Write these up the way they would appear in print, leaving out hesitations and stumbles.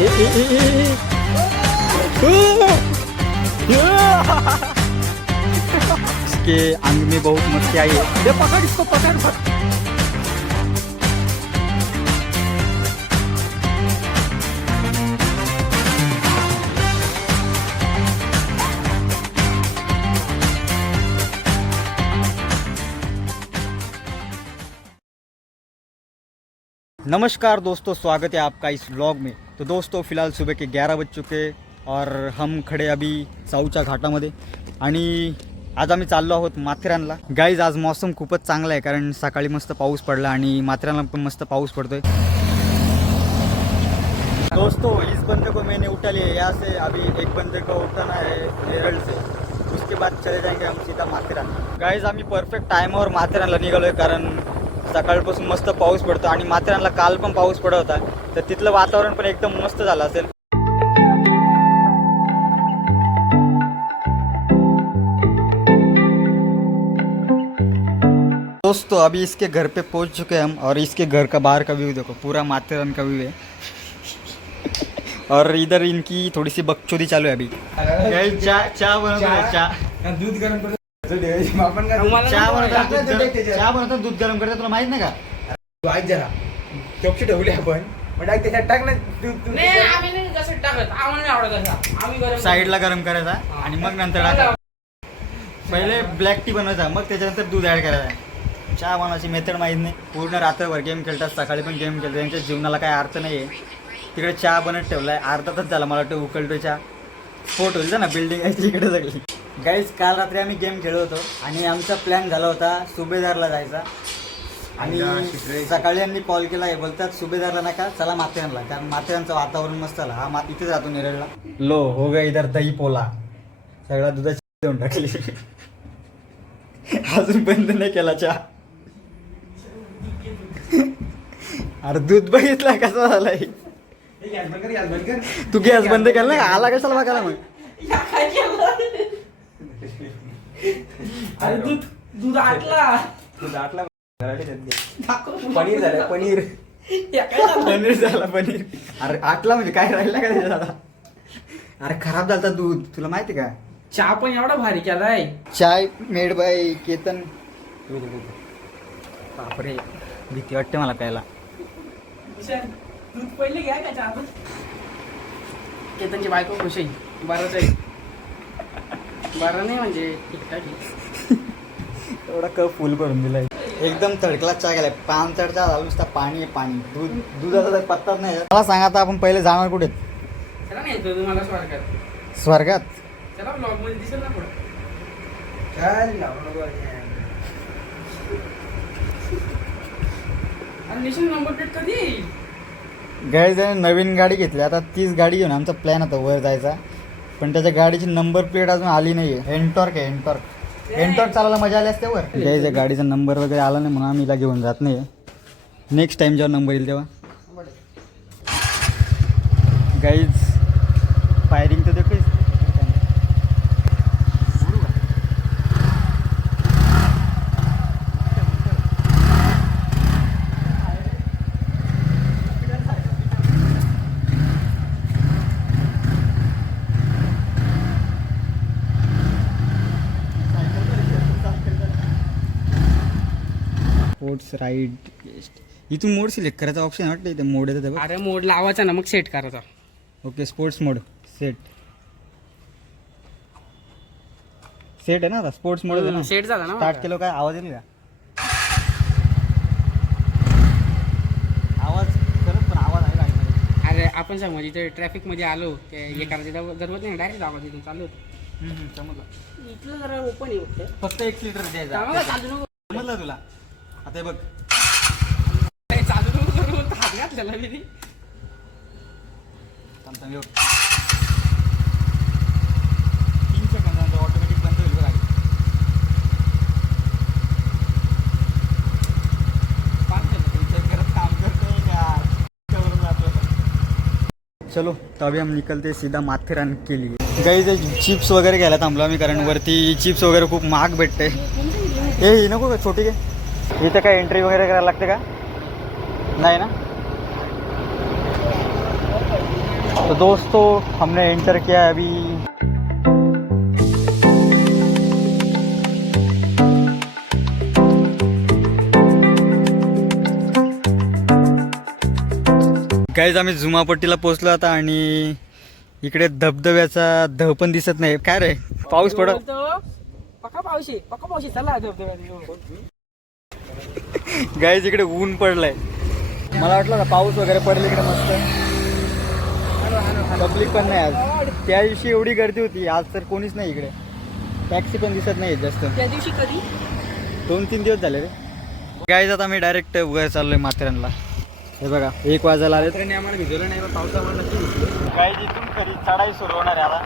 इसके अंग में बहुत मस्ती आई है। ये पकड़ इसको, पकड़ पकड़। नमस्कार दोस्तों, स्वागत है आपका इस व्लॉग में। तो दोस्तों फिलहाल सुबह के 11 बज चुके और हम खडे अभी साऊच्या घाटामध्ये आणि आज आम्ही चाललो आहोत माथेरानला। गाईज आज मौसम खूपच चांगला आहे कारण सकाळी मस्त पाऊस पडला आणि माथेरानला पण मस्त पाऊस पडतोय। दोस्तों इस बंदे को मैंने उठा लिया, यहाँ से अभी एक बंदे को उठाना है नेरल से, उसके बाद चले जाएंगे हम सीधा माथेरान। गाईज आम्ही परफेक्ट टाइमवर माथेरानला निघालोय कारण सकाळपासून मस्त पाऊस पडतो आणि माथेरानला काल पण पाऊस पडत होता, तर तिथलं वातावरण पण एकदम मस्त झालं असेल। दोस्तों अभी इसके घर पे पहुंच चुके हैं हम और इसके घर का बाहर का व्यू देखो, पूरा माथेरान का व्यू है। और इधर इनकी थोड़ी सी बकचोदी चालू है अभी। चाय बनवतो, दूध गरम करतो, चहा बनवतो, दूध गरम करतो, तुला माहित नाही का? तू ऐक जरा, चॉकची ठेवली आपण मग त्याच्यात टाक ना दूध। नाही आम्ही नाही जसं टाकत, आम्हाला नाही आवडत असं। आम्ही गरम साईडला गरम करायचा आणि मग नंतर टाकायचा। पहिले ब्लॅक टी बनवायचा, मग त्याच्यानंतर दूध ॲड करायचा। चहा बनवायची मेथड माहीत नाही, पूर्ण रात्रभर गेम खेळतात, सकाळी पण गेम खेळतात, त्यांच्या जीवनाला काय अर्थ नाही आहे। तिकडे चहा बनत ठेवलाय, अर्धा तास झाला मला वाटतं उकळतोय चहा। स्फोट होईल ना, बिल्डिंग आहे तिकडे सगळी। गाईज काल रात्री आम्ही गेम खेळत होतो आणि आमचा प्लॅन झाला होता सुभेदारला जायचा आणि सकाळी यांनी कॉल केला आहे, बोलतात सुभेदारला नका, चला माथेरानला, कारण माथेरानचं वातावरण मस्त आलं। हा इथेच राहतो नेरळला। लो हो गया इधर दही पोला, सगळा दुधाची देऊन टाकली, अजून बंद नाही केला चहा। अरे दूध बघितला कसा झालाय, तू गॅस बंद केला ना, आला कशाला बघायला मग? अरे दूध आटला, पनीर झालं, पनीर पनीर झाला, पनीर। अरे आटला म्हणजे काय राहिला का त्याच्यात? अरे खराब झालता दूध, तुला माहिती का? चहा पण एवढा भारी केलाय। चाय मेड बाय केतन। बापरे भीती वाटते मला प्यायला। दूध पहिले घ्या का चहा? केतनची बायको खुश आहे, बाराच आहे, बारा नाही म्हणजे ठीकठाक आहे। एवढा कप फुल करून दिलाय, एकदम तडकला चहा गेलाय, पानचड चहा झाला, नुसता पाणी आहे पाणी, दुधाचा तर पत्ताच नाही। मला सांगा आता आपण पहिले जाणार कुठे? चला नाही येतो तुम्हाला स्वर्गात। स्वर्गात? चला ब्लॉग मध्ये दिसेल ना पुढे। अरे निश्चित नंबर प्लेट कधी येईल? गाईज नवीन गाडी घेतली, आता तीच गाडी घेऊन आमचा प्लॅन होता वर जायचा, पण त्याच्या गाडीची नंबर प्लेट अजून आली नाहीये। एनटॉर्क आहे, एनटॉर्क चालायला मजा आली असते वर। गाईज गाडीचा नंबर वगैरे आला नाही म्हणून आम्ही हिला घेऊन जात नाही। नेक्स्ट टाइम जेव्हा नंबर येईल तेव्हा। गाईज फायरिंग तर देखो, स्पोर्ट्स राईड, इथून मोड सिलेक्ट करायचा ऑप्शन वाटतं इथे, मोड येतं तेव्हा। अरे मोड लावायचा ना, मग सेट करायचा। ओके स्पोर्ट्स मोड सेट आहे ना आता, स्पोर्ट्स मोड आहे ना, सेट झाला ना। स्टार्ट केलं काय आवाज येईल का? आवाज करत पण आवाज आहे गाडीमध्ये। अरे आपण सांग म्हणजे इथे ट्रॅफिक मध्ये आलो हे करायचं जरूरत नाही, डायरेक्ट आवाज इथून चालू होतं। समजलं, इथलं जरा ओपन आहे फक्त 1 लिटर द्यायचा, चालू नको, समजलं तुला? आता हे बघ, चालू नको करू, हात घातलेला मी। थांब 3 सेकंदानंतर ऑटोमॅटिक बंद होईल गाडी। काम करतोय का? चलो तो अभी हम निकलते सीधा माथेरान के लिए। गाईज चिप्स वगैरे घ्यायला थांबलो आम्ही कारण वरती चिप्स वगैरे खूप महाग भेटते। हे नको का छोटी घे, इथे काय एंट्री वगैरे करायला लागते का? नाही ना? तो दोस्तों हमने एंटर किया है अभी गाईज आम्ही जुमापट्टीला पोहोचलो आता आणि इकडे धबधब्याचा धब पण दिसत नाही काय रे पाऊस पडत पक्का पावशी चला धबधब्यात. गाईज इकडे ऊन पडलंय मला वाटलं ना पाऊस वगैरे पडले इकडे मस्त पब्लिक पण नाही आज त्या दिवशी एवढी गर्दी होती आज तर कोणीच नाही इकडे टॅक्सी पण दिसत नाही जास्त त्या दिवशी कधी 2-3 दिवस झाले रे गाईज आता मी डायरेक्ट वर चाललोय माथेरानला हे बघा 1 वाजायला आले तर आम्हाला भिजवलं नाही पावसामुळे नक्की गाईज इथून खरी चढाई सुरू होणार आहे आता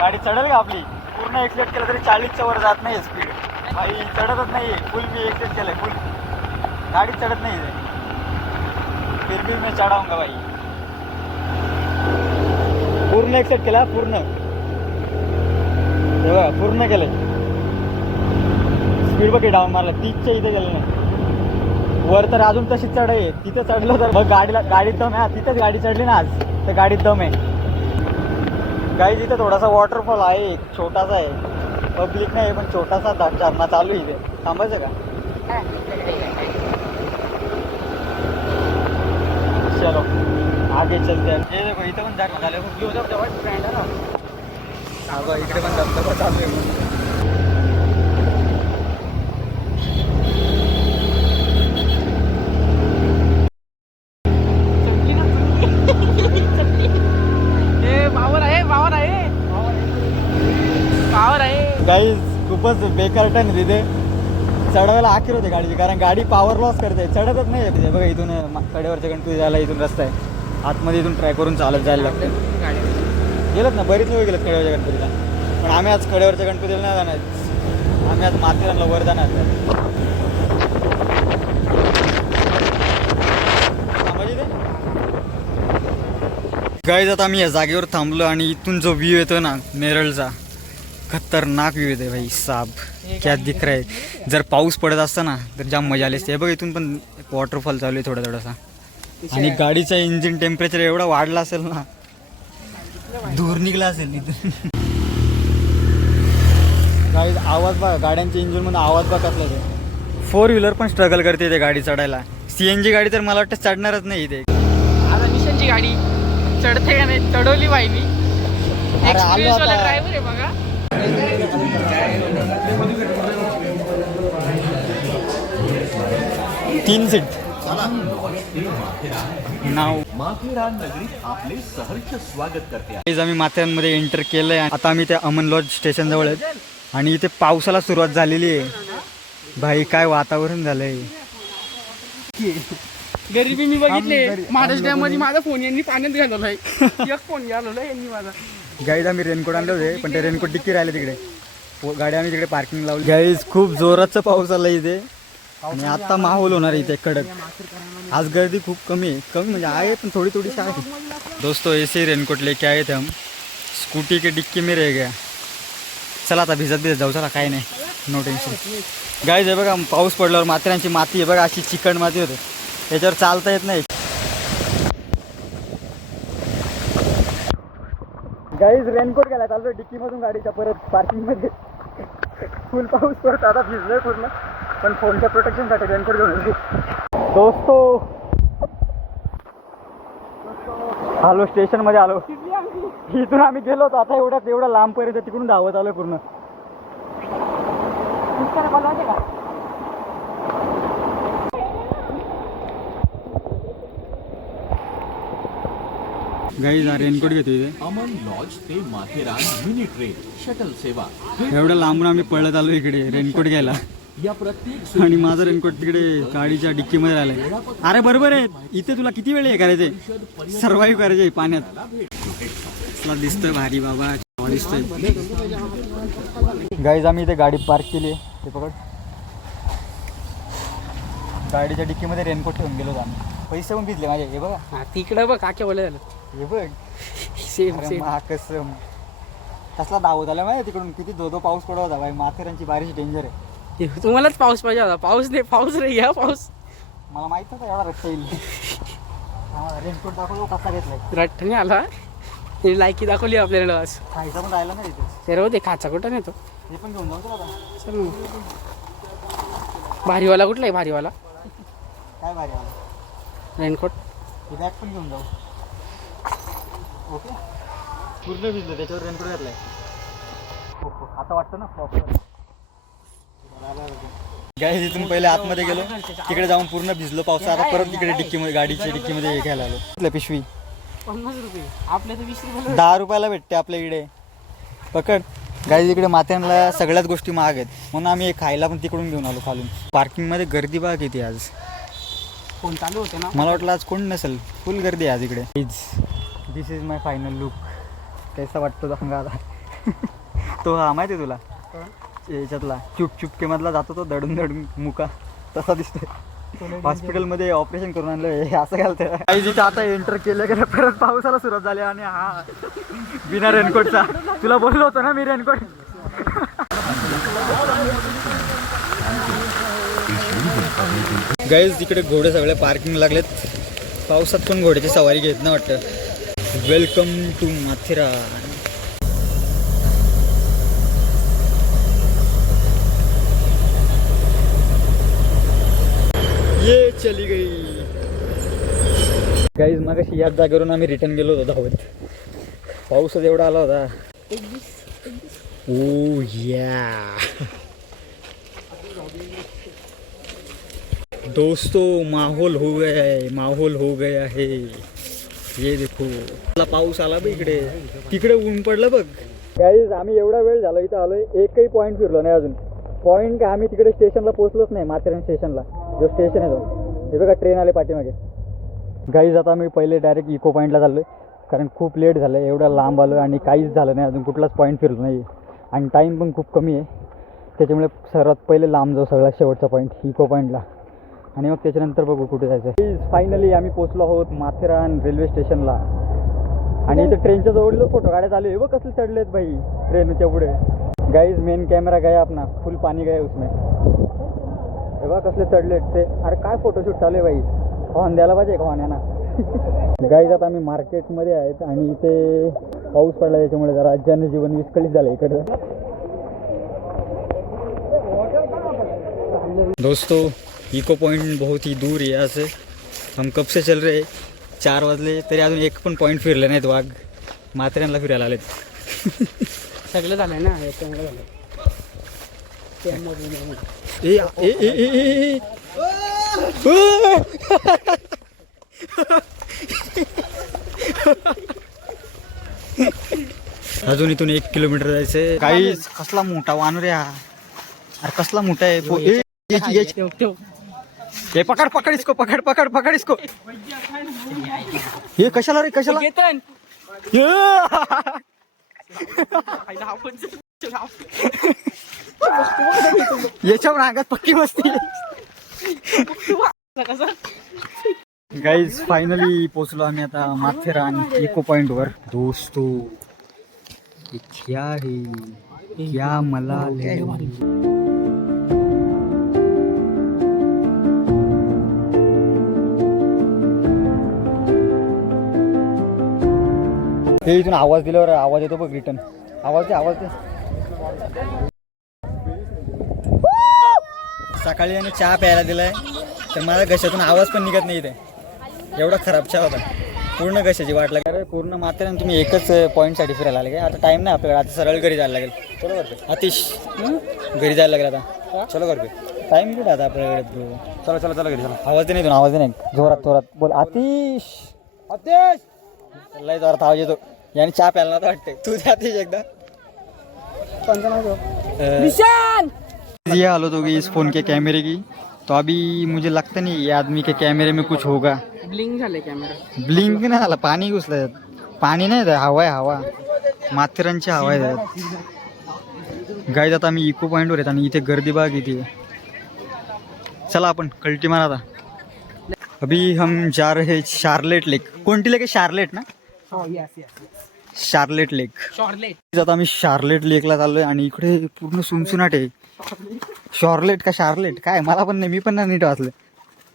गाडी चढेल का आपली पूर्ण एक्सलेट केलं तरी 40च्या वर जात नाही स्पीड भाई चढतच नाही फुल मी एक्सलेट केलंय फुल गाडी चढत नाही फिर भी मैं चढाऊंगा भाई पूर्ण एक्सेप्ट केला पूर्ण तेव्हा पूर्ण केलंय स्पीड बघ डाऊन मारला 30च्या इथे गेलं नाही वर तर अजून तशीच चढ आहे तिथे चढलो तर मग गाडीत दम आहे तिथेच गाडी चढली ना आज तर गाडीत दम आहे गाईज इथे थोडासा वॉटरफॉल आहे एक छोटासा आहे पब्लिक नाही पण छोटासा झरना चालू आहे इथे थांबायचं का चलो आगे चलते हैं ये देखो इथं पण झरना झाले इकडे पण धबधबा चालू आहे गाईज खूपच बेकार टर्न तिथे चढवायला आखीर होते गाडीची कारण गाडी पॉवर लॉस करते चढतच नाही तिथे बघा इथून कडेवरच्या गणपती जायला इथून रस्ता आहे आतमध्ये इथून ट्राय करून चालत जायला लागतं गेलत ना बरीच लोक गेलेत कडेवरच्या गणपतीला पण आम्ही आज कडेवरच्या गणपतीला नाही जाणार आम्ही आज माथेरानला वर जाणार गाईज आता आम्ही या जागेवर थांबलो आणि इथून जो व्ह्यू येतो ना नेरळचा खतरनाक व्ह्यू येते भाई साब क्या दिख रहा है जर पाऊस पडत असता ना तर जाम मजा आली असते बघ इथून पण वॉटरफॉल चालू आहे थोडासा आणि गाडीचा इंजिन टेम्परेचर एवढा वाढला असेल ना धूर निघला असेल तिथून गाडी आवाज बघा गाड्यांच्या इंजिन मध्ये आवाज बघतला ते 4 व्हीलर पण स्ट्रगल करते ते गाडी चढायला CNG गाडी तर मला वाटतं चढणारच नाही इथे आता मिशनची गाडी चढते का नाही चढवली बाई मी एक्सपिरियन्स वाला ड्रायव्हर आहे बघा 3 सीट नाव माथेरान नगरीत आपले सहर्ष स्वागत करते आहे. आम्ही माथेरानमध्ये एंटर केलंय आता आम्ही त्या अमन लॉज स्टेशन जवळ आहेत आणि इथे पावसाला सुरुवात झालेली आहे भाई काय वातावरण झालंय गरिबी मी बघितले महाराष्ट्र मध्ये माझा फोन यांनी पाण्यात घालवलाय एक फोन घालवलाय यांनी माझा गाईज आम्ही रेनकोट आणले होते पण ते रेनकोट डिक्की राहिले तिकडे गाडी आम्ही तिकडे पार्किंग लावली गाईज खूप जोराचा पाऊस आला इथे आणि आता माहोल होणार इथे कडक आज गर्दी खूप कमी म्हणजे आहे पण थोडी थोडीशी आहे दोस्तों ऐसे रेनकोट लेके आए थे हम स्कूटी के डिक्की में रह गया चला आता भिजत जाऊ चला काही नाही नो टेन्शन गाईज आहे बघा पाऊस पडल्यावर माथेरानची माती आहे बघा अशी चिकट माती होते त्याच्यावर चालता येत नाही गाईज रेनकोट घालायला चालतो डिक्कीमधून गाडीच्या परत पार्किंगमध्ये फुल पाऊस पडतो आता भिजलोय पूर्ण पण फोनच्या प्रोटेक्शनसाठी रेनकोट घेऊन दोस्तो आलो स्टेशनमध्ये आलो इथून आम्ही गेलो होतो आता एवढा लांबपर्यंत तिकडून धावत आलोय पूर्ण गाईज रेनकोट घेतो इथे अमन लॉज ते माथेरान मिनी ट्रेन शटल सेवा एवढं लांबून आम्ही पळत आलो इकडे रेनकोट घ्यायला या प्रत्येक आणि माझं रेनकोट तिकडे गाडीच्या डिक्कीमध्ये राहिलंय अरे बरोबर आहे इथे तुला किती वेळ हे करायचे सर्वाईव्ह करायचे पाण्यात तुला दिसतोय भारी बाबा दिसतोय गाईज आम्ही इथे गाडी पार्क केली आहे ते पकड गाडीच्या डिक्कीमध्ये रेनकोट ठेवून गेलो होतो आम्ही पैसे पण भिजले माझे हे बघा तिकडं बघ काके बोलत झालं हे बघ सेम अरे कसम कसला दावत आला माहिती तिकडून किती धो पाऊस पडत होता भाई माथेरानची बारिश डेंजर आहे तुम्हालाच पाऊस पाहिजे होता पाऊस नाही घ्या पाऊस मला माहित नव्हता एवढा रट्टा येईल रेनकोट दाखवतो कसा घेतलाय रट्टा नाही आला ही लायकी दाखवली आपल्याला आज. खायचा पण राहिला ना तिथे. ते राहू दे, खाचा कुठं नेतो. हे पण घेऊन जाऊ आता. चल मग. भारीवाला कुठला आहे भारीवाला? काय भारी आलं. रेनकोट. ही बॅग पण घेऊन जाऊ. ओके. पूर्ण भिजलं त्याच्यावर रेनकोट घातलाय. हो हो आता वाटतं ना प्रॉपर. गाईज इथून पहिले आतमध्ये गेलो, तिकडे जाऊन पूर्ण भिजलो पावसात. आता परत तिकडे डिक्कीमध्ये, गाडीच्या डिक्कीमध्ये हे घ्यायला आलो. पिशवी 50 रुपये. आपल्या तर 20 रुपये. 10 रुपयाला भेटते आपल्या इकडे. पकड. गाईज इकडे माथेरानला सगळ्याच गोष्टी महाग आहेत, म्हणून आम्ही हे खायला पण तिकडून घेऊन आलो खालून. पार्किंगमध्ये गर्दी बघा किती आज. फोन चालू होते ना. मला वाटलं आज कोण नसेल, फुल गर्दी आहे आज इकडे. दिस इज माय फायनल लुक. कैसा वाटतो सांगा आता. तो हा माहिती आहे तुला याच्यातला चुपके मधला जातो तो दडून दडून मुका तसा दिसतोय. हॉस्पिटलमध्ये ऑपरेशन करून आणलं हे असं घालतंय. काही जिथं आता एंटर केलं गेलं परत पावसाला सुरुवात झाली आणि हा बिना रेनकोटचा. तुला बोललो होतो ना मी रेनकोट. गाईज तिकडे घोडे सगळे पार्किंग लागलेत. पावसात पण घोड्याची सवारी घेत ना वाटतं. Welcome to Matheran. ये चली गई. गाईज मग अशी याच जागेवरून आम्ही रिटर्न गेलो होतो धावत. पाऊसच एवढा आला होता. ओ या दोस्तों माहौल हो गया है, माहौल हो गया है. ये देखो पाऊस आला बघ इकडे. तिकडे ऊन पडलं बघ. गाईज आम्ही एवढा वेळ झाला इथं आलोय, एकही पॉईंट फिरलो नाही अजून. पॉईंट काय, आम्ही तिकडे स्टेशनला पोहोचलोच नाही. माथेरान स्टेशनला जो स्टेशन आहे तो, हे बघा ट्रेन आले पाठीमागे. गाईज आता आम्ही पहिले डायरेक्ट इको पॉईंटला चाललोय, कारण खूप लेट झालं. एवढा लांब आलो आणि काहीच झालं नाही अजून, कुठलाच पॉईंट फिरलो नाही आणि टाईम पण खूप कमी आहे. त्याच्यामुळे सर्वात पहिले लांब जाऊ सगळ्यात शेवटचा पॉईंट इको पॉईंटला, आणि मग त्याच्यानंतर बघू कुठे जायचं. फायनली आम्ही पोचलो आहोत माथेरान रेल्वे स्टेशनला. आणि इथे ट्रेनच्या जवळच फोटो काढायला आले. हे बघ कसले चढलेत भाई ट्रेनच्या पुढे. गाईज मेन कॅमेरा गया अपना, फुल पाणी गया उसमें. हे बघ कसले चढलेत ते. अरे काय फोटोशूट चालू आहे भाई, हॉर्न द्यायला पाहिजे का हॉर्न यांना. गाईज आता आम्ही मार्केटमध्ये आहेत आणि इथे पाऊस पडला त्याच्यामुळे जरा जनजीवन विस्कळीत झालं इकडं. दोस्तों इको पॉइंट बहुत ही दूर है यहाँ से. हम कब से चल रहे, 4 वाजले तरी अजून एक पण पॉईंट फिरले नाहीत. वाघ माथेरानला फिरायला आलेत. सगळं झालंय ना, चांगलं झालं. ए ए ए ए ए अजून इथून 1 किलोमीटर जायचंय. काही कसला मोठा वानूर आहे हा. अरे कसला मोठा आहे. ये पकड़ पकड़ इसको, पकड़ पकड़ पकड़ इसको. ये कशाला रे कशाला. याच्यावर अंगात पक्की बसती. गाईज फायनली पोचलो आम्ही आता माथेरान इको पॉइंट वर. दोस्तों क्या है, क्या मलाल है. हे इथून आवाज दिल्यावर आवाज येतो बघ रिटर्न. आवाज दे आवाज दे. सकाळी आणि चहा प्यायला दिलाय तर माझ्या घशातून आवाज पण निघत नाही इथे. एवढा खराब चहा होता. पूर्ण घशाची वाट लागली. पूर्ण माथेरान तुम्ही एकच पॉईंटसाठी फिरायला आले काय. आता टाईम नाही आपल्याला, आता सरळ घरी जायला लागेल. बरोबर आतिश, घरी जायला लागेल आता. चलो घर पे. टाईम कुठे आता आपल्याकडे. चला चला चला घरी चला. आवाज दे नाही तुला, आवाज दे नाही. जोरात जोरात बोल. आतिश आतिश. लय जोरात आवाज येतो. याने चहा प्यायला नव्हतं वाटते. तू जातीस एकदा. ये हालत हो गई इस फोन के कैमरे की. तो अभी मुझे लगता नहीं ये आदमी के कैमरे में कुछ होगा. ब्लिंक झाले कॅमेरा. ब्लिंक नाही झाला, पाणी घुसलं. पाणी नाही आहे, हवा आहे हवा. माथेरानची हवा आहे. गाईज आता आम्ही इको पॉईंटवर आहेत आणि इथे गर्दी बघा किती आहे. चला आपण कल्टी मारा आता. अभी हम जा रहे शार्लेट लेक. कोणती लेक आहे? शार्लेट ना. हो यस यस. शार्लेट लेक. शॉर्लेट. आता आम्ही शार्लेट लेकला चाललोय आणि इकडे पूर्ण सुनसुनाट आहे. शॉर्लेट का शार्लेट काय मला पण नाही, मी पण नाही नीट वाचलं.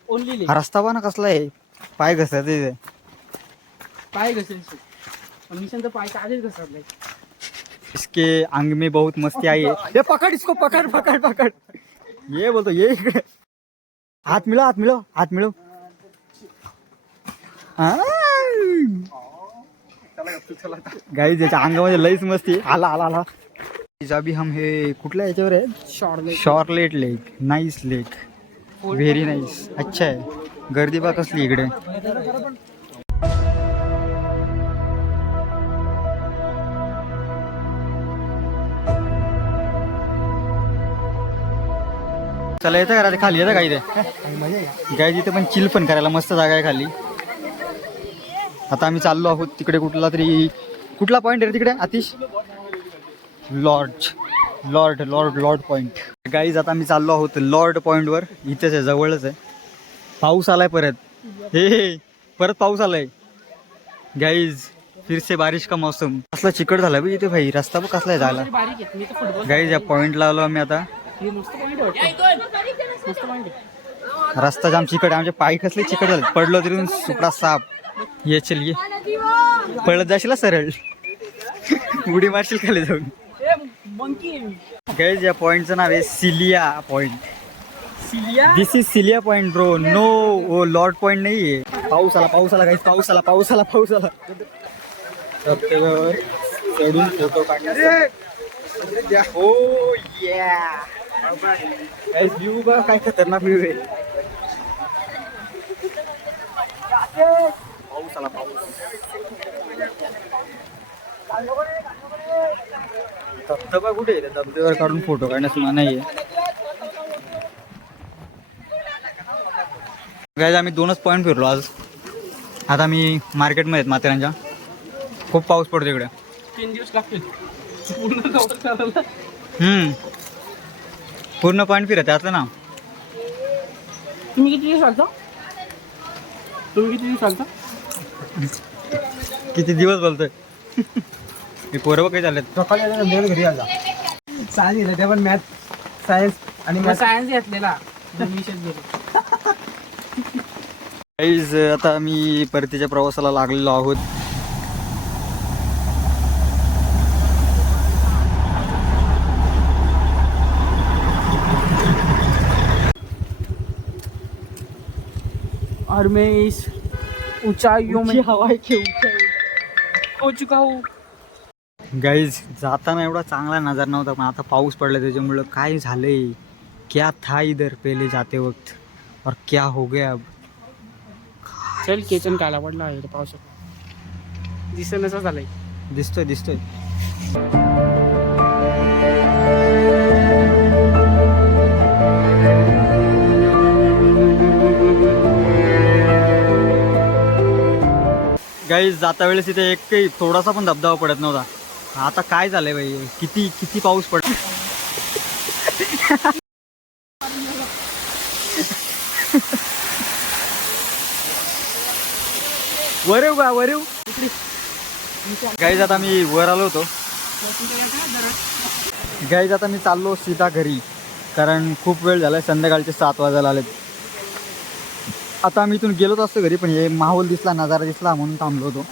ओनली हा रस्ता पण कसला आहे, पाय घसरते. पाय घसेल. मिशनचं पायचं आधीच घसरलंय. इसके अंग में बहुत मस्ती आई है. ये पकड़ इसको, पकड़ पकड़ पकड़. ये बोलतो ये इकडे. हात मिळव, हात मिळव, हात मिळव. गाईज याच्या अंगामध्ये लईच मस्ती. आला आला आला. अभी हम हे कुठल्या याच्यावर आहे? शॉर्लेट लेक. नाईस लेक, व्हेरी नाईस. अच्छा आहे. गर्दी बा कसली इकडे. चला येतं करा खाली, येतं काही ते गाय तिथे पण चिल पण करायला मस्त जागा आहे खाली. आता आम्ही चाललो आहोत तिकडे कुठला पॉईंट आहे तिकडे आतिश? Lord point. गाईज आता आम्ही चाललो आहोत लॉर्ड पॉईंटवर. इथेच आहे, जवळच आहे. पाऊस आलाय परत. हे परत पाऊस आलाय गाईज. फिर से बारिश का मौसम. कसला चिकट झाला बी इथे भाई. रस्ता बघ कसला आहे जायला. गाईज या पॉईंटला आलो आम्ही आता. रस्ता जाम चिकट आहे. आमचे पाय कसले चिकट झाले. पडलो तरी सुकडा साप. ये चलिए. पळत जाशील सरळ. उडी मारशील खाली जाऊन. गाईज या पॉइंटचं नाव आहे सिलिया पॉइंट. दिस इज सिलिया पॉइंट ब्रो. नो वो लॉर्ड पॉइंट नाही आहे. पाऊस आला गाईज. पाऊस आला. धबधब्यावर चढून फोटो काढण्यासाठी. हो या गाईज व्ह्यू बघ काय खतरनाक व्ह्यू आहे. पाऊस आला. धबधबा कुठे आहे? धबधब्यावर काढून फोटो काढण्यास मनाई आहे. गाईज आम्ही 2च पॉईंट फिरलो आज. आता मी मार्केटमध्ये आहेत माथेरानच्या. खूप पाऊस पडतो इकडे. 3 दिवस लागतील पूर्ण कव्हर करायला. पूर्ण पॉईंट फिरत आहे ना. तुम्ही किती दिवस चालता? किती दिवस बोलतोय. हे पोरं काही झालेत. सकाळी घरी आला. सायन्स घेतलं ते पण मॅथ सायन्स आणि सायन्स घेतलेला विषय गेलो. गाईज आता मी परतीच्या प्रवासाला लागलेलो आहोत. और मैं इस ऊंचाइयों में हवाई के ऊंचाई हो चुका हूँ. गाईज जाताना एवढा चांगला नजारा नव्हता, पण आता पाऊस पडला त्याच्यामुळं काय झालंय. क्या था इधर पहले जाते वक्त और क्या हो गया अब. चल केचन काला पडला आहे पावसात. दिसणं झालंय. दिसतोय. गाईज जाता वेळेस इथे एकही थोडासा पण धबधबा पडत नव्हता. आता काय झालंय बाई. किती पाऊस पड. वरेव. गाईज आता मी वर आलो होतो. गाईज आता मी चाललो सीधा घरी, कारण खूप वेळ झालाय. संध्याकाळचे 7 वाजायला आलेत. आता मी इथून गेलोच असतो घरी, पण हे माहोल दिसला, नजारा दिसला म्हणून थांबलो होतो.